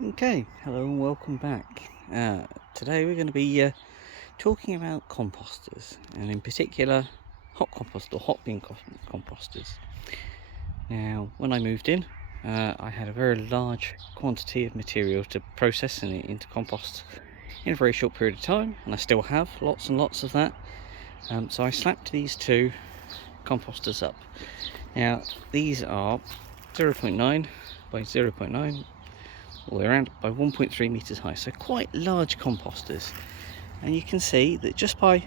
Okay, hello and welcome back. Today we're going to be talking about composters, and in particular hot compost or hot bin composters. Now, when I moved in, I had a very large quantity of material to process into compost in a very short period of time, and I still have lots and lots of that. So I slapped these two composters up. Now, these are 0.9 by 0.9 all the way around by 1.3 meters high, so quite large composters. And you can see that just by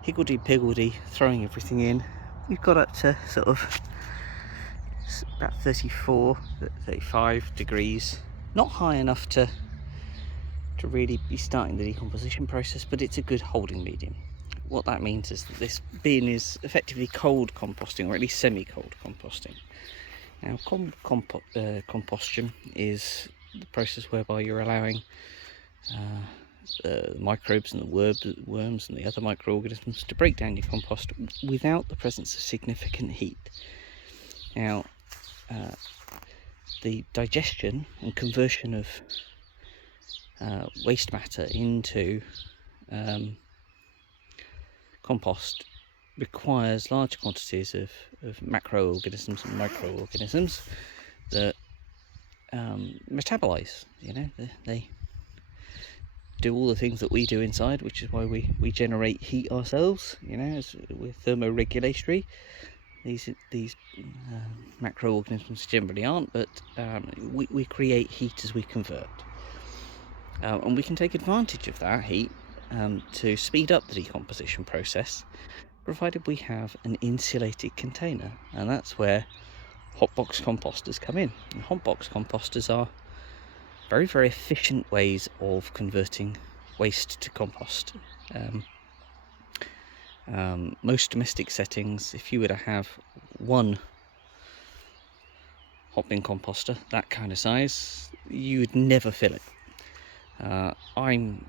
higgledy-piggledy throwing everything in, we've got up to sort of about 34, 35 degrees. Not high enough to really be starting the decomposition process, but it's a good holding medium. What that means is that this bin is effectively cold composting, or at least semi-cold composting. Now, combustion is the process whereby you're allowing the microbes and the worms and the other microorganisms to break down your compost without the presence of significant heat. Now, the digestion and conversion of waste matter into compost requires large quantities of macroorganisms and microorganisms that metabolize. They do all the things that we do inside, which is why we generate heat ourselves. As we're thermoregulatory. These macroorganisms generally aren't, but we create heat as we convert, and we can take advantage of that heat to speed up the decomposition process, provided we have an insulated container. And that's where hotbox composters come in. And hotbox composters are very, very efficient ways of converting waste to compost. Most domestic settings, if you were to have one hot bin composter that kind of size, you would never fill it. I'm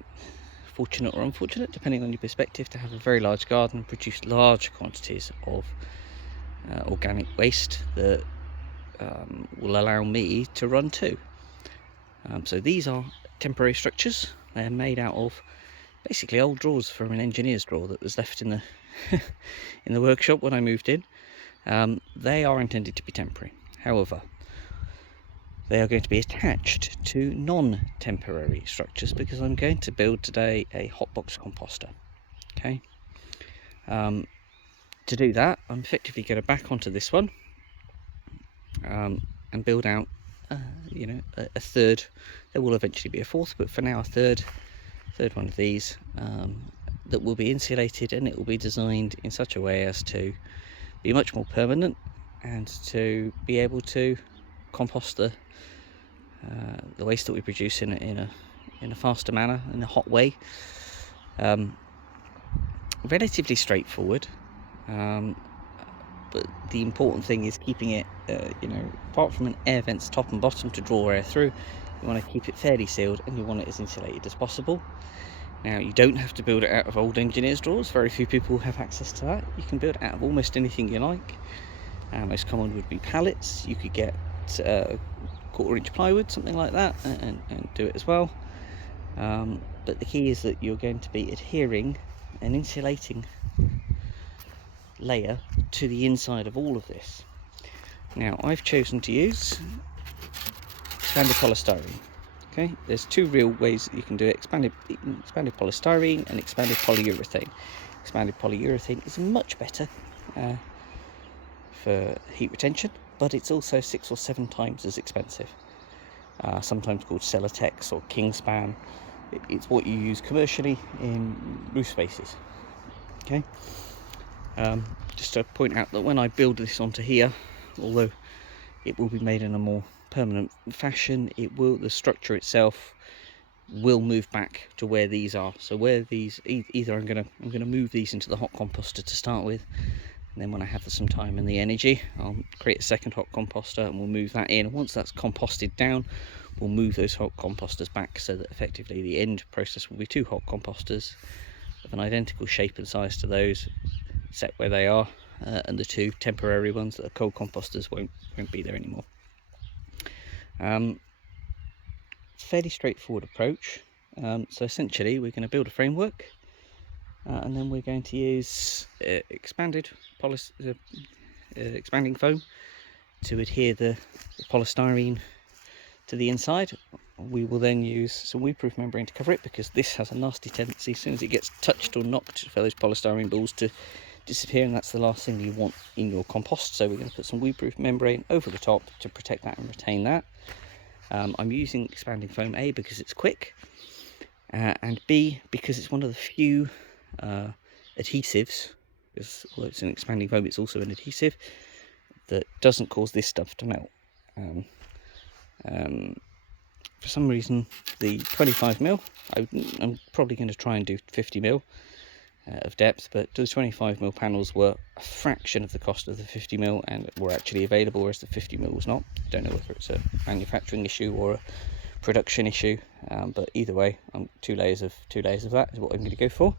fortunate or unfortunate, depending on your perspective, to have a very large garden and produce large quantities of organic waste that will allow me to run two. So these are temporary structures. They're made out of basically old drawers from an engineer's drawer that was left in the in the workshop when I moved in. They are intended to be temporary. However, they are going to be attached to non-temporary structures, because I'm going to build today a hotbox composter. Okay. To do that, I'm effectively going to back onto this one and build out a third. There will eventually be a fourth, but for now a third one of these that will be insulated, and it will be designed in such a way as to be much more permanent and to be able to compost the waste that we produce in a faster manner, in a hot way. Relatively straightforward, but the important thing is keeping it, apart from an air vents top and bottom to draw air through, you want to keep it fairly sealed, and you want it as insulated as possible. Now, you don't have to build it out of old engineer's drawers. Very few people have access to that. You can build it out of almost anything you like. Most common would be pallets. You could get 1/4 inch plywood, something like that, and do it as well. But the key is that you're going to be adhering an insulating layer to the inside of all of this. Now, I've chosen to use expanded polystyrene. Okay, there's two real ways that you can do it: expanded polystyrene and expanded polyurethane. Expanded polyurethane is much better for heat retention, but it's also 6 or 7 times as expensive. Sometimes called Celotex or Kingspan. It's what you use commercially in roof spaces. Okay. Just to point out that when I build this onto here, although it will be made in a more permanent fashion, the structure itself will move back to where these are. So where these, either I'm gonna move these into the hot composter to start with, and then when I have some time and the energy, I'll create a second hot composter and we'll move that in. Once that's composted down, we'll move those hot composters back, so that effectively the end process will be 2 hot composters of an identical shape and size to those, set where they are, and the 2 temporary ones that are cold composters won't be there anymore. fairly straightforward approach. So essentially we're going to build a framework, and then we're going to use expanding foam to adhere the polystyrene to the inside. We will then use some weed-proof membrane to cover it, because this has a nasty tendency, as soon as it gets touched or knocked, for those polystyrene balls to disappear, and that's the last thing you want in your compost. So we're going to put some weed-proof membrane over the top to protect that and retain that. I'm using expanding foam, A, because it's quick, and B, because it's one of the few adhesives, because although it's an expanding foam, it's also an adhesive that doesn't cause this stuff to melt. For some reason, the 25mm, I'm probably going to try and do 50mm of depth, but the 25mm panels were a fraction of the cost of the 50mm and were actually available, whereas the 50mm was not. Don't know whether it's a manufacturing issue or a production issue, but either way, two layers of that is what I'm going to go for.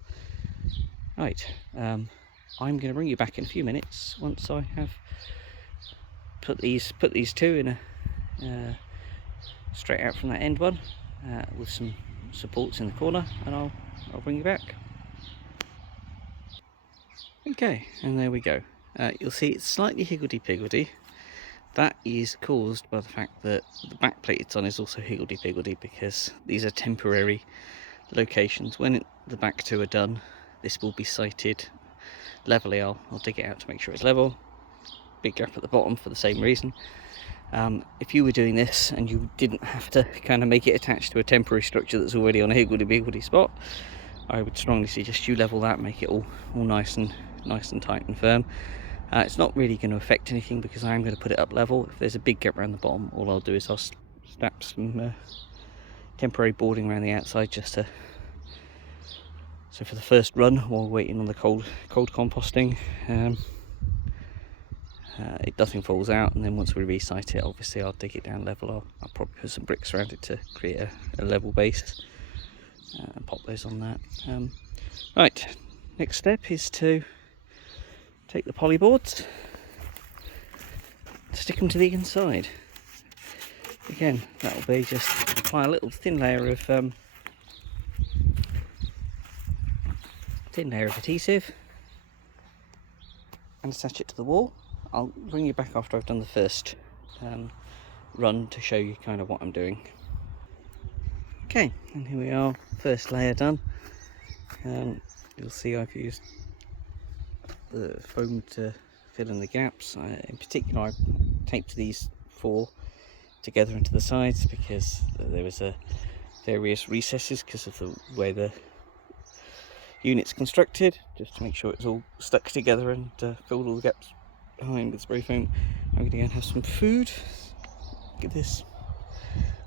Right, I'm going to bring you back in a few minutes once I have put these two in a straight out from that end one, with some supports in the corner, and I'll bring you back. Okay, and there we go. You'll see it's slightly higgledy-piggledy. That is caused by the fact that the back plate it's on is also higgledy-piggledy, because these are temporary locations. When the back two are done, this will be sited levelly. I'll dig it out to make sure it's level. Big gap at the bottom for the same reason. If you were doing this and you didn't have to kind of make it attached to a temporary structure that's already on a higgledy-piggledy spot, I would strongly suggest you level that, make it all nice and tight and firm. It's not really going to affect anything, because I am going to put it up level. If there's a big gap around the bottom, all I'll do is I'll snap some temporary boarding around the outside, just to, so for the first run while waiting on the cold composting, nothing falls out, and then once we resite it, obviously I'll dig it down level. I'll probably put some bricks around it to create a level base, and pop those on that. Right, next step is to take the poly boards, stick them to the inside. Again, that'll be just apply a little thin layer of adhesive and attach it to the wall. I'll bring you back after I've done the first run to show you kind of what I'm doing. Okay, and here we are, first layer done. You'll see I've used the foam to fill in the gaps. In particular, I taped these 4 together into the sides, because there was various recesses because of the way the unit's constructed, just to make sure it's all stuck together and filled all the gaps behind with spray foam. I'm going to go and have some food, give this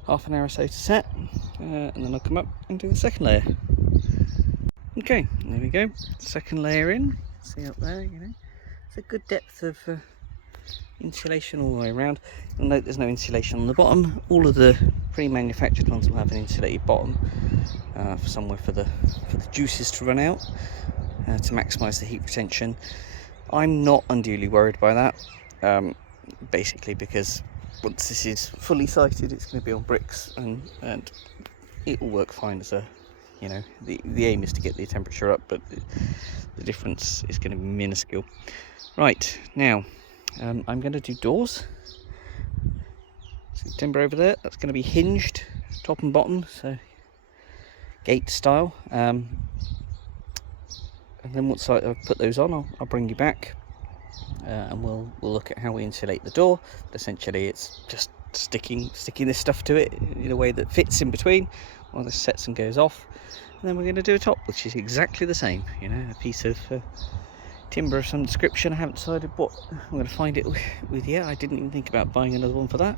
half an hour or so to set, and then I'll come up and do the second layer. Okay, there we go, second layer in. See up there, it's a good depth of insulation all the way around. You'll note there's no insulation on the bottom. All of the pre-manufactured ones will have an insulated bottom, somewhere for the juices to run out, to maximise the heat retention. I'm not unduly worried by that, basically because once this is fully sited, it's going to be on bricks, and it will work fine as a, the aim is to get the temperature up, but the difference is going to be minuscule. Right, now I'm going to do doors. So timber over there, that's going to be hinged top and bottom, so gate style. And then once I've put those on, I'll bring you back, and we'll look at how we insulate the door. But essentially, it's just sticking this stuff to it in a way that fits in between while this sets and goes off. And then we're going to do a top, which is exactly the same. A piece of timber of some description. I haven't decided what I'm going to find it with yet. I didn't even think about buying another one for that.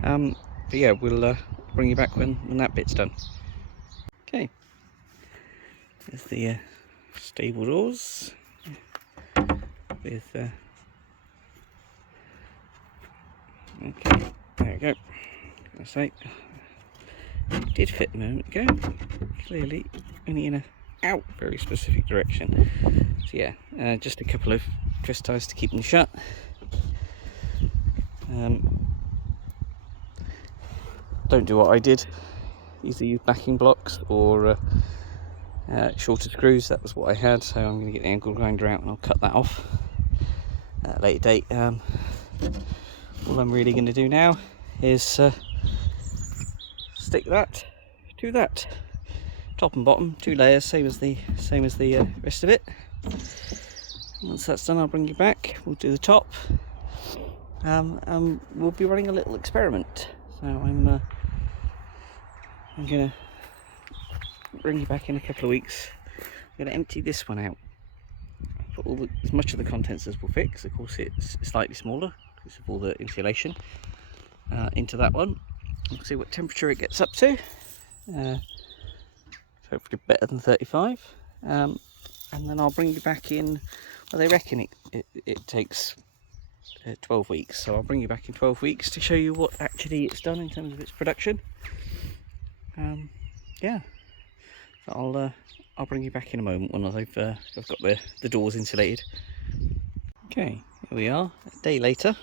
But yeah, we'll bring you back when that bit's done. Okay, there's the stable doors with okay, there we go. I say it did fit a moment ago, clearly only in a very specific direction. So yeah, just a couple of twist ties to keep them shut. don't do what I did. Either use backing blocks or shorter screws. That was what I had, so I'm going to get the angle grinder out and I'll cut that off at a later date. All I'm really going to do now is stick that to that, top and bottom, 2 layers, same as the rest of it. Once that's done, I'll bring you back. We'll do the top. We'll be running a little experiment. So I'm gonna bring you back in a couple of weeks. I'm gonna empty this one out, put as much of the contents as will fit, because of course it's slightly smaller because of all the insulation, into that one. We'll see what temperature it gets up to. Hopefully better than 35. And then I'll bring you back in. Well, they reckon it takes 12 weeks, so I'll bring you back in 12 weeks to show you what actually it's done in terms of its production. Yeah, so I'll bring you back in a moment when I've got the doors insulated. Okay, here we are, a day later.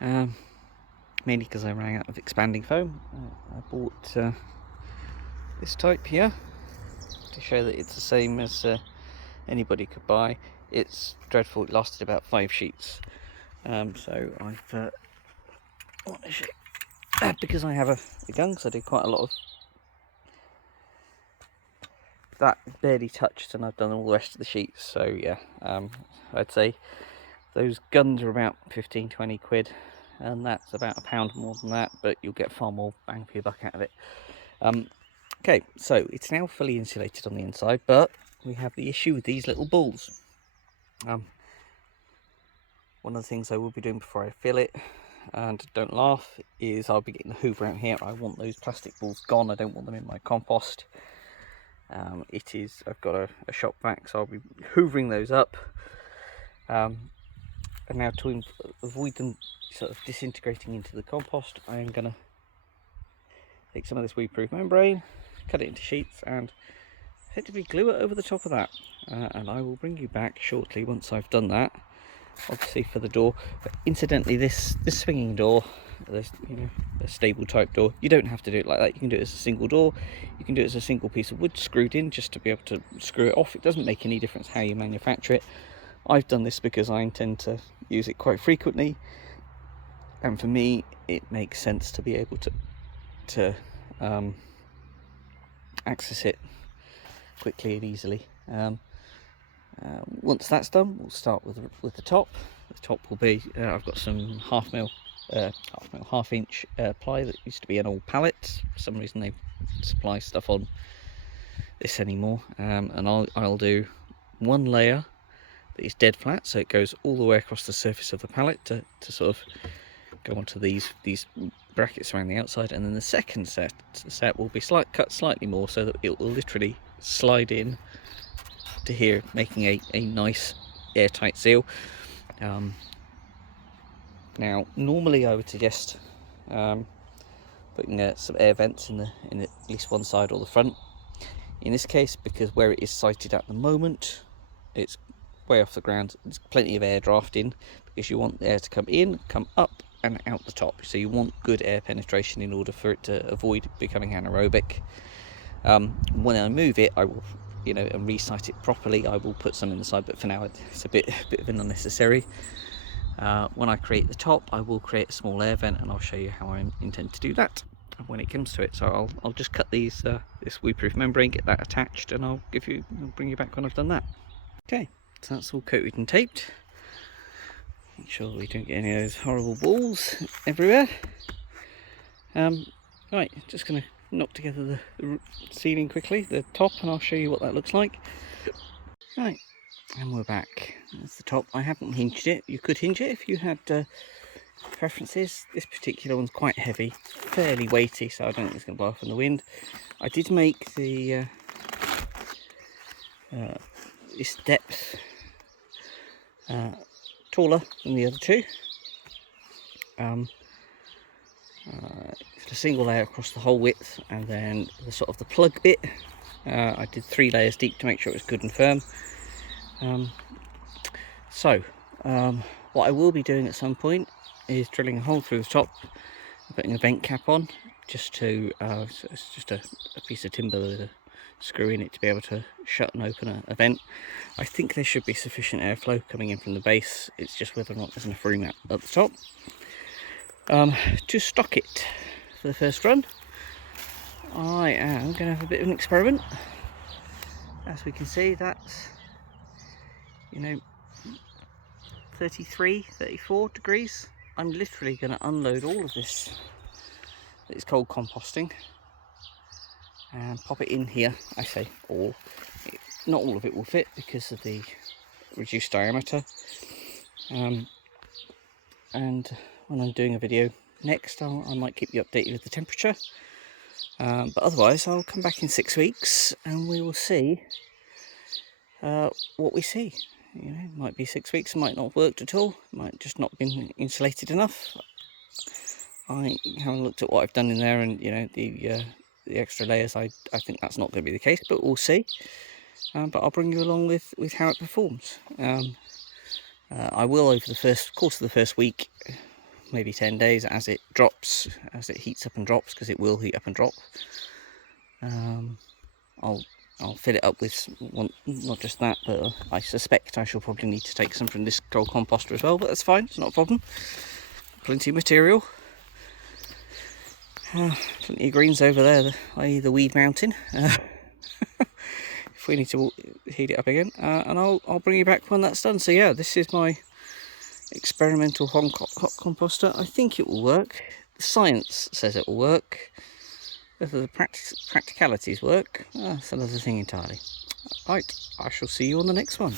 Mainly because I ran out of expanding foam. I bought this type here to show that it's the same as anybody could buy. It's dreadful, it lasted about 5 sheets. So I've want to show you, because I have a gun, because I did quite a lot of that, barely touched, and I've done all the rest of the sheets. So yeah, I'd say those guns are about 15-20 quid, and that's about £1 more than that, but you'll get far more bang for your buck out of it. Okay, so it's now fully insulated on the inside, but we have the issue with these little balls. One of the things I will be doing before I fill it, and don't laugh, is I'll be getting the hoover out here. I want those plastic balls gone. I don't want them in my compost. I've got a shop vac, so I'll be hoovering those up. And now, to avoid them sort of disintegrating into the compost, I am going to take some of this weed-proof membrane, cut it into sheets, and effectively glue it over the top of that. And I will bring you back shortly once I've done that. Obviously for the door, but incidentally, this swinging door, this, a stable type door, you don't have to do it like that. You can do it as a single door. You can do it as a single piece of wood screwed in, just to be able to screw it off. It doesn't make any difference how you manufacture it. I've done this because I intend to use it quite frequently, and for me it makes sense to be able to access it quickly and easily. Once that's done, we'll start with the top. The top will be, I've got some half-inch ply that used to be an old pallet. For some reason they supply stuff on this anymore, and I'll do one layer that is dead flat, so it goes all the way across the surface of the pallet to sort of go onto these brackets around the outside, and then the second set will be cut slightly more, so that it will literally slide in to here, making a nice airtight seal. Now normally I would suggest putting some air vents in at least one side or the front. In this case, because where it is sited at the moment, it's way off the ground, there's plenty of air draft in, because you want the air to come in, come up and out the top, so you want good air penetration in order for it to avoid becoming anaerobic. When I move it, I will, and resite it properly, I will put some in the side, but for now it's a bit of an unnecessary. When I create the top, I will create a small air vent, and I'll show you how I intend to do that when it comes to it. So I'll just cut this weed-proof membrane, get that attached, and I'll bring you back when I've done that. Okay, so that's all coated and taped. Make sure we don't get any of those horrible balls everywhere. Right, just going to knock together the ceiling quickly, the top, and I'll show you what that looks like. Right, and we're back. That's the top. I haven't hinged it. You could hinge it if you had preferences. This particular one's quite heavy, fairly weighty, so I don't think it's going to blow off in the wind. I did make the this depth taller than the other two. It's a single layer across the whole width, and then the sort of the plug bit, I did 3 layers deep to make sure it was good and firm. What I will be doing at some point is drilling a hole through the top, putting a vent cap on, just to so it's just a piece of timber with a screw in it to be able to shut and open a vent. I think there should be sufficient airflow coming in from the base. It's just whether or not there's enough room at the top. To stock it for the first run, I am going to have a bit of an experiment. As we can see, that's, you know, 33, 34 degrees. I'm literally going to unload all of this. It's cold composting and pop it in here. I say all. Not all of it will fit because of the reduced diameter. And when I'm doing a video next, I might keep you updated with the temperature. But otherwise, I'll come back in 6 weeks and we will see what we see. You know, it might be 6 weeks, it might not have worked at all, it might just not been insulated enough. I haven't looked at what I've done in there, and you know, the extra layers, I think that's not going to be the case, but we'll see. But I'll bring you along with how it performs. I will, over the course of the first week, maybe 10 days, as it drops, as it heats up and drops, because it will heat up and drop, I'll fill it up with not just that, but I suspect I shall probably need to take some from this cold composter as well, but that's fine, it's not a problem. Plenty of material. Plenty of greens over there, i.e. the weed mountain. If we need to heat it up again, and I'll bring you back when that's done. So yeah, this is my experimental hot composter. I think it will work. The science says it will work. Whether the practicalities work, that's another thing entirely. Right, I shall see you on the next one.